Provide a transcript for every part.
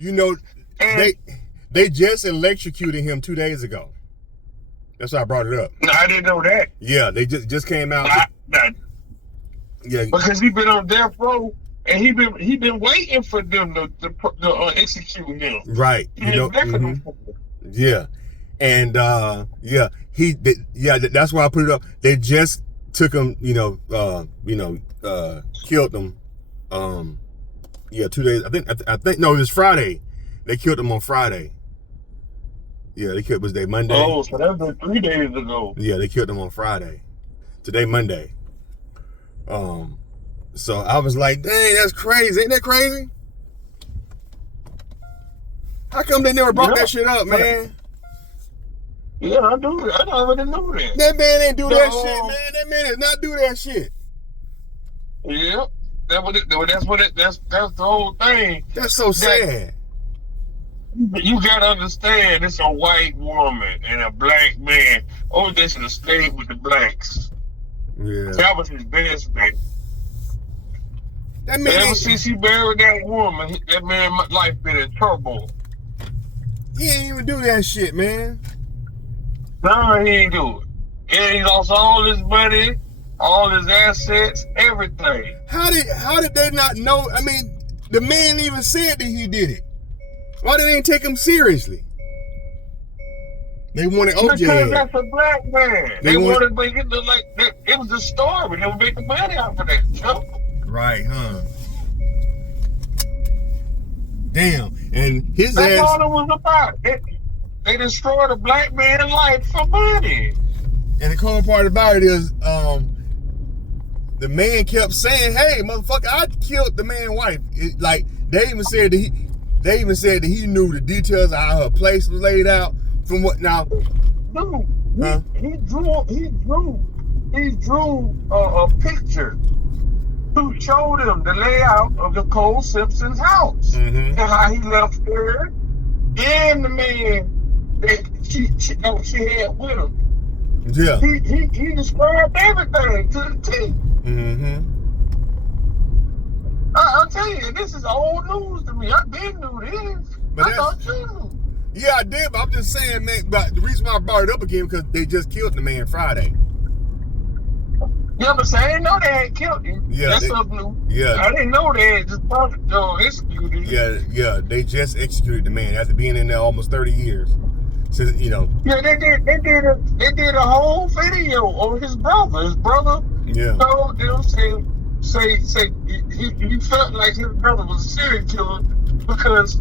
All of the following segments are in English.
You know, And they just electrocuted him 2 days ago. That's why I brought it up. no, I didn't know that. Yeah, they just came out. Yeah, Because he been on death row, and he been waiting for them to execute him. right. He been begging for them. Yeah, and that's why I put it up. They just took him. Killed him. 2 days. I think no, it was Friday. They killed him on Friday. Yeah, they killed was day Monday. Oh, so that was 3 days ago. Yeah, they killed him on Friday. Today Monday. So I was like, dang, that's crazy. Ain't that crazy? How come they never brought that shit up, man? Yeah, I do. I already knew that. That man ain't do that shit, man. That man did not do that shit. Yeah, that's the whole thing. That's so sad. You gotta understand, it's a white woman and a black man. Oh, they should have stayed with the blacks. Yeah. That was his best bet. That man ever since he buried that woman, that man's life been in trouble. He ain't even do that shit, man. No, he ain't do it. And he lost all his money, all his assets, everything. How did they not know? I mean, the man even said that he did it. Why did they ain't take him seriously? They wanted OJ. Because that's a black man. They wanted to make it look like that. It was a story. They were making money off of that show. Right, huh? Damn. And his That's ass. all it was about. They destroyed a black man's life for money. And the cool part about it is, the man kept saying, "Hey, motherfucker, I killed the man's wife." They even said that he knew the details of how her place was laid out. From what now? Dude, he drew a picture to show them the layout of the Cole Simpson's house and how he left her and the man that she had with him. Yeah. He described everything to the T. I'll tell you, this is old news to me. I didn't know this. But I thought you knew. Yeah, I did, but I'm just saying, man, but the reason why I brought it up again because they just killed the man Friday. Yeah, but I didn't know they had killed him. Yeah, that's something new. Yeah. I didn't know they had just executed him. Yeah, they just executed the man after being in there almost 30 years. Since, Yeah, they did a whole video on his brother. His brother told them say he felt like his brother was a serial killer because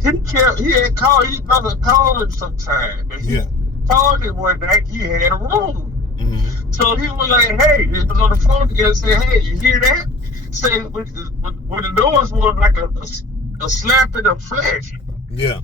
he had called his brother called him sometime. And he told him one night he had a room. So he was like, hey, he was on the phone together and said, hey, you hear that? Say when the noise was like a slap in the flesh. Yeah.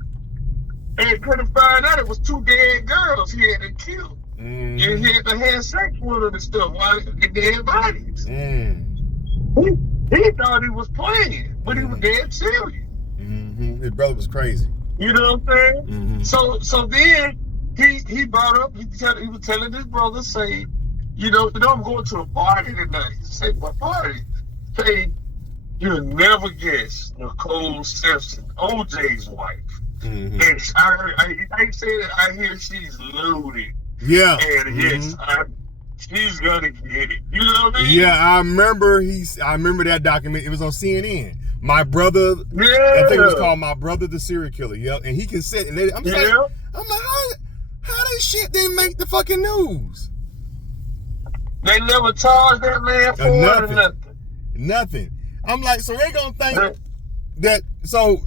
And couldn't find out it was 2 dead girls he had to kill. And he had to have sex with them and stuff while the dead bodies. He thought he was playing, but he was dead serious. His brother was crazy. You know what I'm saying? So then he brought up, he was telling his brother, say, I'm going to a party tonight. He said, what party? Say, you'll never guess Nicole Simpson, OJ's wife. And I hear she's loaded. Yeah. And yes, she's gonna get it. You know what I mean? Yeah, I remember that document. It was on CNN. My brother, I think it was called My Brother the Serial Killer. Yep, and he can sit and I'm like, how this shit didn't make the fucking news? They never charged that man for nothing. Nothing. I'm like, so they gonna think that so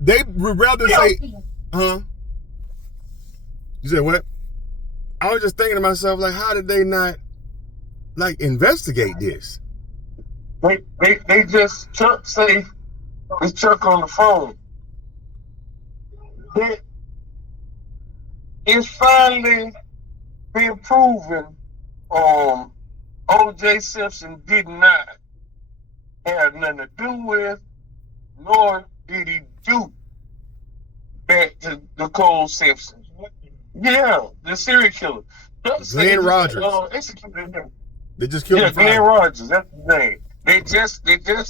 they would rather say, You said what? I was just thinking to myself, like, how did they not investigate this? They just say it's Chuck on the phone. That it's finally been proven O.J. Simpson did not have nothing to do with, nor did he do back to Nicole Simpson. Yeah, the serial killer. Glenn Rogers. Executed him. They just killed him Friday. Glenn Rogers, that's his name. They just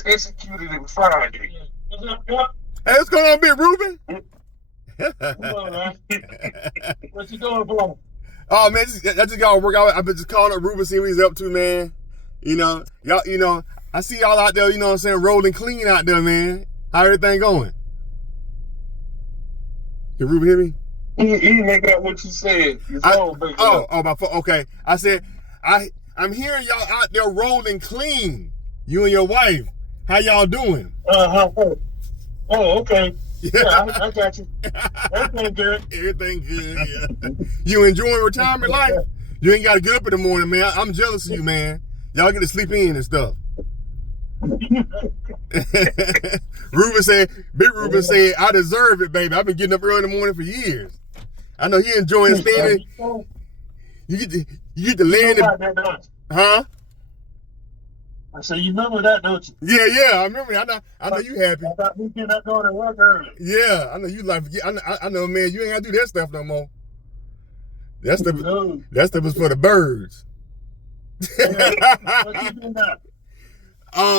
executed him Friday. Hey, what's going on, Big Ruben? Come on, man. What you doing, bro? Oh man, I just got to work out. I've been just calling up Ruben, see what he's up to, man. You know, y'all. You know, I see y'all out there. You know what I'm saying, rolling clean out there, man. How everything going? Can Ruben hear me? He didn't make out what you said. My phone. Okay, I said I'm hearing y'all out there rolling clean. You and your wife. How y'all doing? Oh, okay. Yeah, I got you. Everything good. Everything good, yeah. You enjoying retirement life? You ain't got to get up in the morning, man. I'm jealous of you, man. Y'all get to sleep in and stuff. Big Ruben said, I deserve it, baby. I've been getting up early in the morning for years. I know he enjoying standing. You get to lay in the... Huh? I said, you remember that, don't you? Yeah, I remember. I know you happy. I thought we getting up going to work early. Yeah, I know you like. I know, man. You ain't got to do that stuff no more. That stuff is for the birds. What you doing now?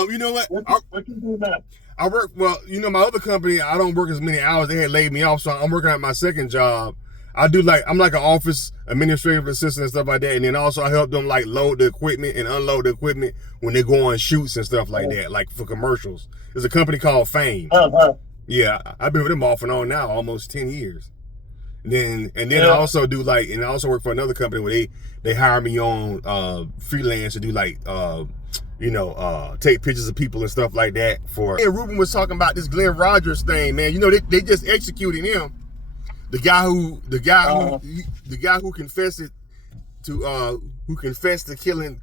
You know what? What you doing now? I work. Well, you know, my other company, I don't work as many hours. They had laid me off, so I'm working at my second job. I'm like an office administrative assistant and stuff like that. And then also I help them like load the equipment and unload the equipment when they go on shoots and stuff like that, like for commercials. There's a company called Fame. Yeah, I've been with them off and on now almost 10 years. And then I also do I also work for another company where they hire me on freelance to do take pictures of people and stuff like that for. And Ruben was talking about this Glenn Rogers thing, man. You know, they just executed him. The guy who confessed to killing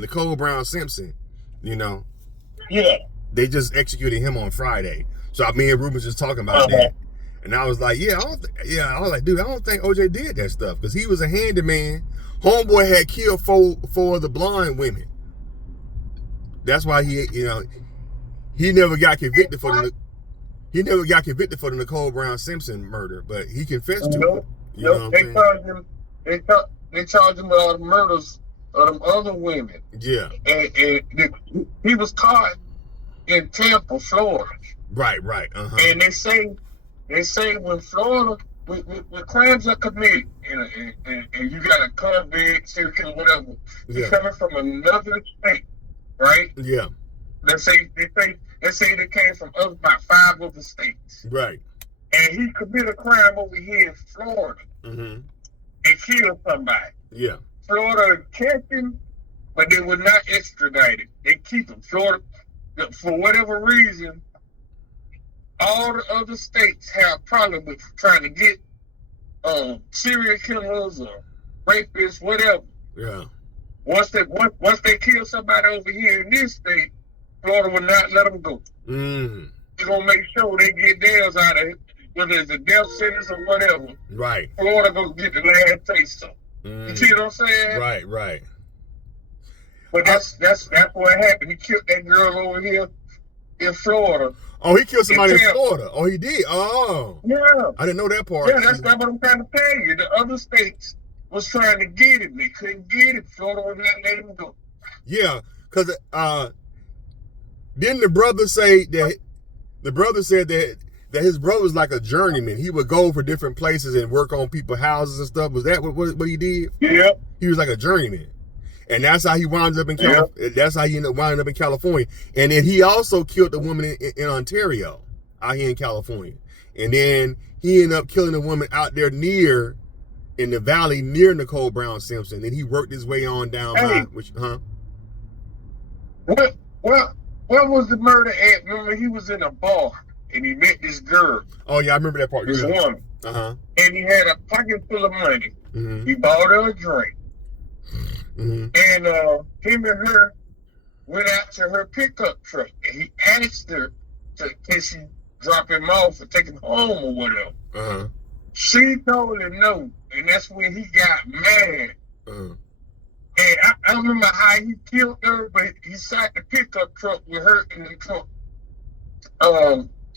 Nicole Brown Simpson, you know. Yeah. They just executed him on Friday. So me and Ruben was just talking about that. And I was like, I was like, dude, I don't think OJ did that stuff because he was a handyman. Homeboy had killed four of the blind women. That's why he never got convicted for the Nicole Brown Simpson murder, but he confessed to it. You know what I'm saying? They charged him with all the murders of them other women. Yeah. And he was caught in Tampa, Florida. Right. And they say when Florida, when crimes are committed, and you got a convict, serial killer, whatever, he's coming from another state, right? Yeah. They say they came from about 5 other states. Right. And he committed a crime over here in Florida. Mm-hmm. And killed somebody. Yeah. Florida kept him, but they would not extradite him. They keep him. Florida, for whatever reason, all the other states have problem with trying to get serial killers or rapists, whatever. Yeah. Once they kill somebody over here in this state, Florida will not let them go. They're going to make sure they get theirs out of it, whether it's a death sentence or whatever. Right. Florida going to get the last taste so. You see what I'm saying? Right. But that's what happened. He killed that girl over here in Florida. Oh, he killed somebody in Florida. Oh, he did? Oh. Yeah. I didn't know that part. Yeah, that's what I'm trying to tell you. The other states was trying to get him. They couldn't get it. Florida would not let him go. Yeah, because didn't the brother say that his brother was like a journeyman. He would go for different places and work on people's houses and stuff. Was that what he did? Yeah. He was like a journeyman. And that's how he wound up in California. That's how he ended up winding up in California. And then he also killed a woman in Ontario, out here in California. And then he ended up killing a woman out there in the valley near Nicole Brown Simpson. Then he worked his way on down by What was the murder at? Remember, he was in a bar and he met this girl. Oh yeah, I remember that part. This woman. And he had a pocket full of money. Mm-hmm. He bought her a drink. Mm-hmm. And him and her went out to her pickup truck, and he asked her can she drop him off or take him home or whatever. She told him no, and that's when he got mad. And I don't remember how he killed her, but he sat the pickup truck with her in the truck,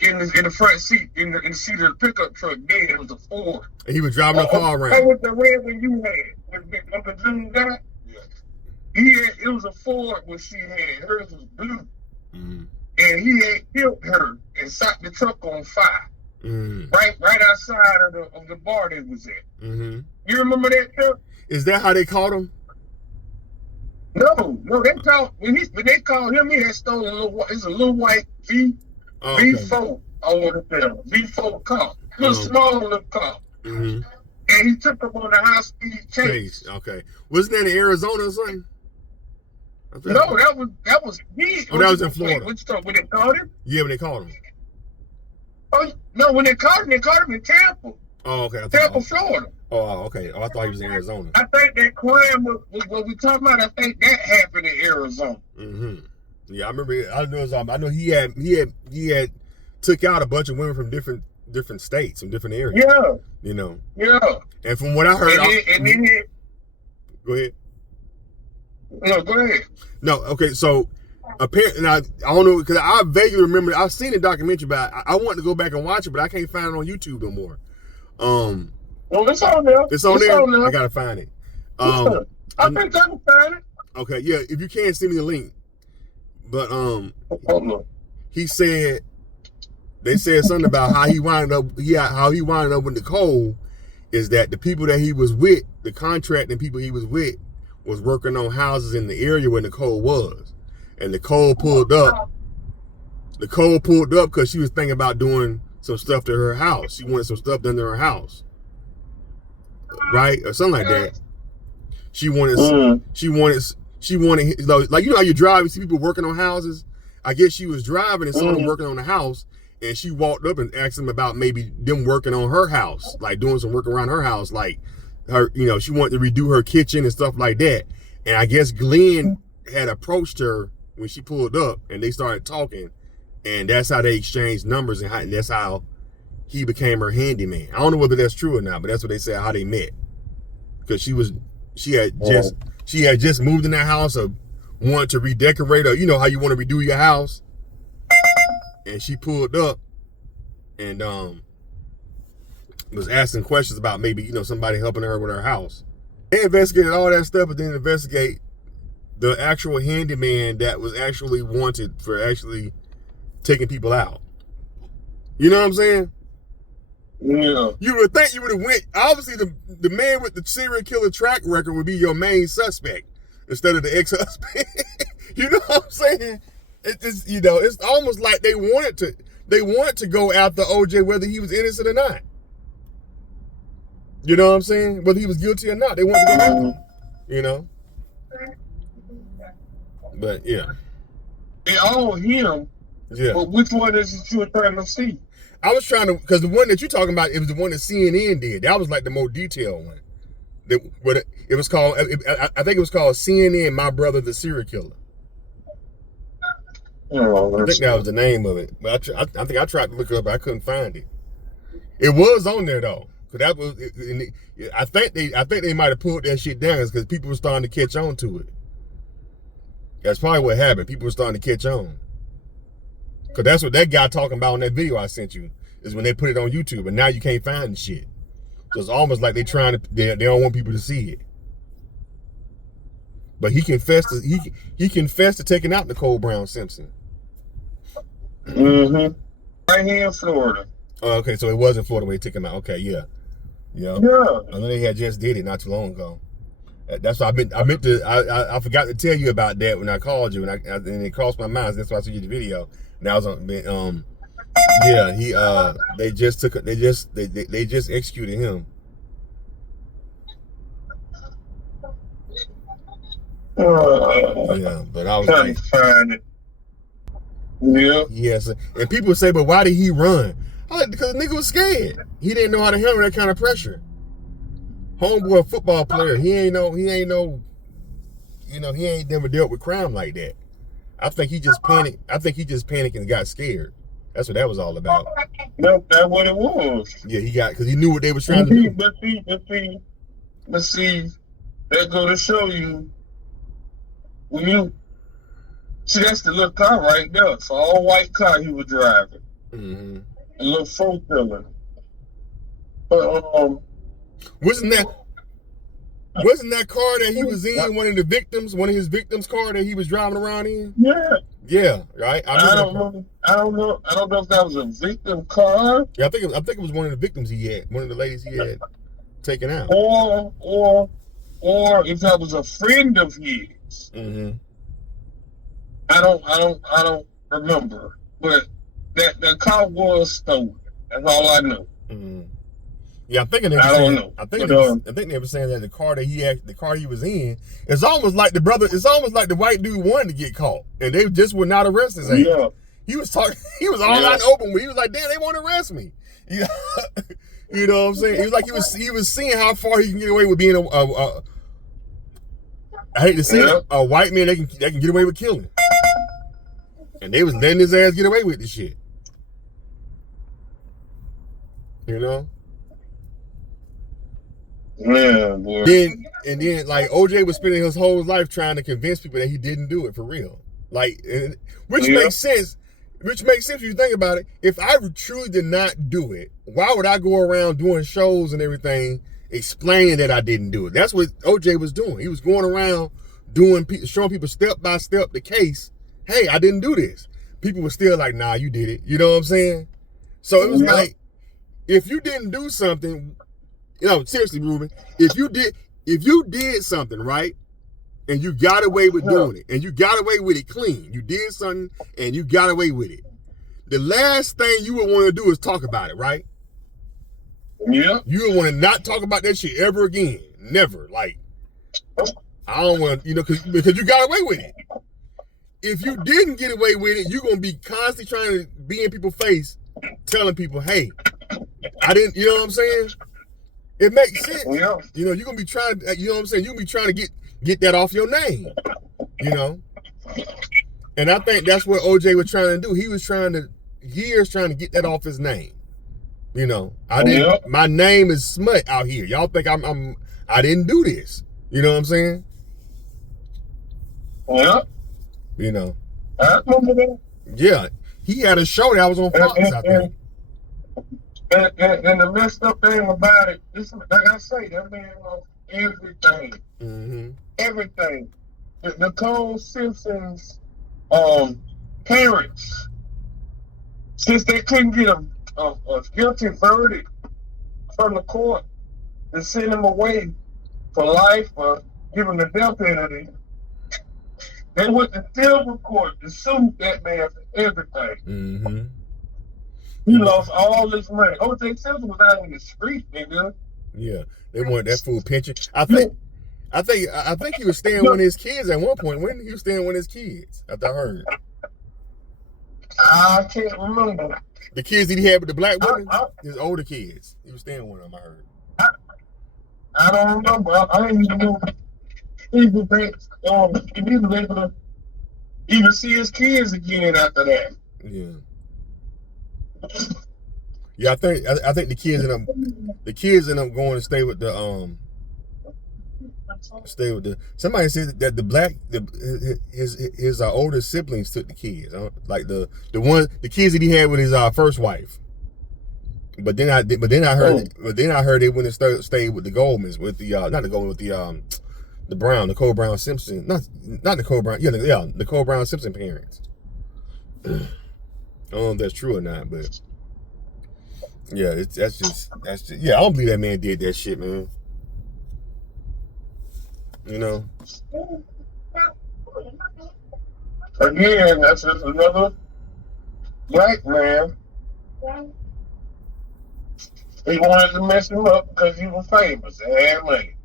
in the front seat, in the seat of the pickup truck. Dead. It was a Ford. And he was driving the car around. That was the red one you had. Uncle June got it. It was a Ford when she had. Hers was blue. Mm-hmm. and he had killed her and set the truck on fire. Right outside of the bar they was at. You remember that, Chuck? Is that how they caught him? No, they called when they called him. He had stolen a little white V4. I want to tell V4 car, small little car, and he took him on a high speed chase. Okay, wasn't that in Arizona or something? No, that was he. Oh, that was in Florida. When they caught him? Yeah, when they caught him. Oh no, when they caught him in Tampa. Oh, okay. Tampa, Florida. Oh, okay. Oh, I thought he was in Arizona. I think that crime was what we talking about. I think that happened in Arizona. Yeah, I remember. I know he had took out a bunch of women from different states, from different areas. Yeah. You know. Yeah. And from what I heard, go ahead. No, go ahead. No, okay. So apparently, I don't know, because I vaguely remember I've seen a documentary about it. I want to go back and watch it, but I can't find it on YouTube no more. Well, it's on there. It's on there. I gotta find it. I think I can find it. Okay, yeah. If you can, send me the link. But he said they said something about how he wound up. How he wound up with Nicole is that the people that he was with, the contracting people he was with, was working on houses in the area where Nicole was, and Nicole pulled up. Nicole pulled up because she was thinking about doing some stuff to her house. She wanted some stuff done to her house, right, or something like that. She wanted, like, you know how you drive, you see people working on houses. I guess she was driving and saw them working on the house, and she walked up and asked them about maybe them working on her house, like doing some work around her house, like her, you know, she wanted to redo her kitchen and stuff like that. And I guess Glenn had approached her when she pulled up, and they started talking. And that's how they exchanged numbers, and that's how he became her handyman. I don't know whether that's true or not, but that's what they said how they met. Because she had just moved in that house, or wanted to redecorate, or you know how you want to redo your house. And she pulled up and was asking questions about maybe, you know, somebody helping her with her house. They investigated all that stuff, but didn't investigate the actual handyman that was actually wanted for actually taking people out. You know what I'm saying? Yeah. You would think you would have went, obviously the man with the serial killer track record would be your main suspect instead of the ex-husband. You know what I'm saying? It's, you know, it's almost like they wanted to go after OJ whether he was innocent or not. You know what I'm saying? Whether he was guilty or not, they wanted to go after him. You know? But yeah. They all him. Yeah. But which one is it you were trying to see? I was trying to, because the one that you're talking about, it was the one that CNN did. That was like the more detailed one. It was called, I think it was called CNN, My Brother the Serial Killer. Oh, I think that was the name of it. But I think I tried to look it up, but I couldn't find it. It was on there though. Cause that was, I think they might have pulled that shit down because people were starting to catch on to it. That's probably what happened. People were starting to catch on. Cause that's what that guy talking about in that video I sent you, is when they put it on YouTube, and now you can't find the shit. So it's almost like they don't want people to see it. But he confessed to taking out Nicole Brown Simpson. Right here in Florida. Oh, okay, so it was in Florida where he took him out. Okay, yeah. Yeah. I know they had just did it not too long ago. That's why I forgot to tell you about that when I called you, and it crossed my mind. That's why I sent you the video. And I was on, they just executed him. Yeah, but I was like, find it. Yeah. Yes, and people say, but why did he run? I like, because the nigga was scared. He didn't know how to handle that kind of pressure. Homeboy, a football player. He ain't never dealt with crime like that. I think he just panicked. And got scared. That's what that was all about. No, that's what it was. Yeah, because he knew what they was trying to do. But see, that go to show you, when you see, that's the little car right there. It's an all white car he was driving. A little 4-cylinder. But wasn't that? Wasn't that car that he was in one of his victims' car that he was driving around in? Yeah. Yeah, right. I don't know if that was a victim car. Yeah, I think it was one of the victims he had, one of the ladies he had taken out. Or if that was a friend of his. Mm-hmm. I don't remember. But that car was stolen. That's all I know. Mm-hmm. Yeah, I think they were saying that the car he was in, it's almost like the white dude wanted to get caught, and they just would not arrest his ass. Yeah. He was all out in open, but he was like, damn, they want to arrest me. Yeah. You know what I'm saying? He was like he was seeing how far he can get away with being I hate to say it, a white man they can get away with killing. And they was letting his ass get away with this shit. You know? Yeah, boy. Then like OJ was spending his whole life trying to convince people that he didn't do it for real. Like, which makes sense. Which makes sense if you think about it. If I truly did not do it, why would I go around doing shows and everything explaining that I didn't do it? That's what OJ was doing. He was going around showing people step by step the case. Hey, I didn't do this. People were still like, nah, you did it. You know what I'm saying? So it was like, if you didn't do something, seriously, Ruben, if you did something, right, and you got away with doing it, and you got away with it clean, you did something and you got away with it, the last thing you would want to do is talk about it, right? Yeah. You would want to not talk about that shit ever again. Never. Like, I don't want to, because you got away with it. If you didn't get away with it, you're going to be constantly trying to be in people's face, telling people, hey, I didn't, you know what I'm saying? It makes sense. Yeah. You're going to be trying, you know what I'm saying? You're going to be trying to get that off your name, And I think that's what OJ was trying to do. He was trying to get that off his name. My name is smut out here. Y'all think I didn't do this. You know what I'm saying? Yeah. I remember that. Yeah. He had a show that was on Fox, I think. And the messed up thing about it, like I say, that man lost everything. Mm-hmm. Everything. Nicole Simpson's parents, since they couldn't get a guilty verdict from the court, they sent him away for life or given the death penalty. They went to civil court to sue that man for everything. Mm-hmm. He lost all his money. O.J. Simpson was out in the street, nigga. Yeah, they wanted that fool pension. I think he was staying with his kids at one point. When he was staying with his kids, after I heard. I can't remember. The kids that he had with the black women, his older kids. He was staying with them, I heard. I don't remember. I didn't even know he was able to even see his kids again after that. Yeah. Yeah, I think the kids end up going to stay with the somebody said that his older siblings took the kids, like the kids that he had with his first wife. But then I heard they went and stayed with the Goldmans, with the not the Goldman, with the Brown, Nicole Brown Simpson, not Nicole Brown, Nicole Brown Simpson parents. I don't know if that's true or not, but yeah, that's just yeah. I don't believe that man did that shit, man. Again, that's just another black man. He wanted to mess him up because he was famous and had money.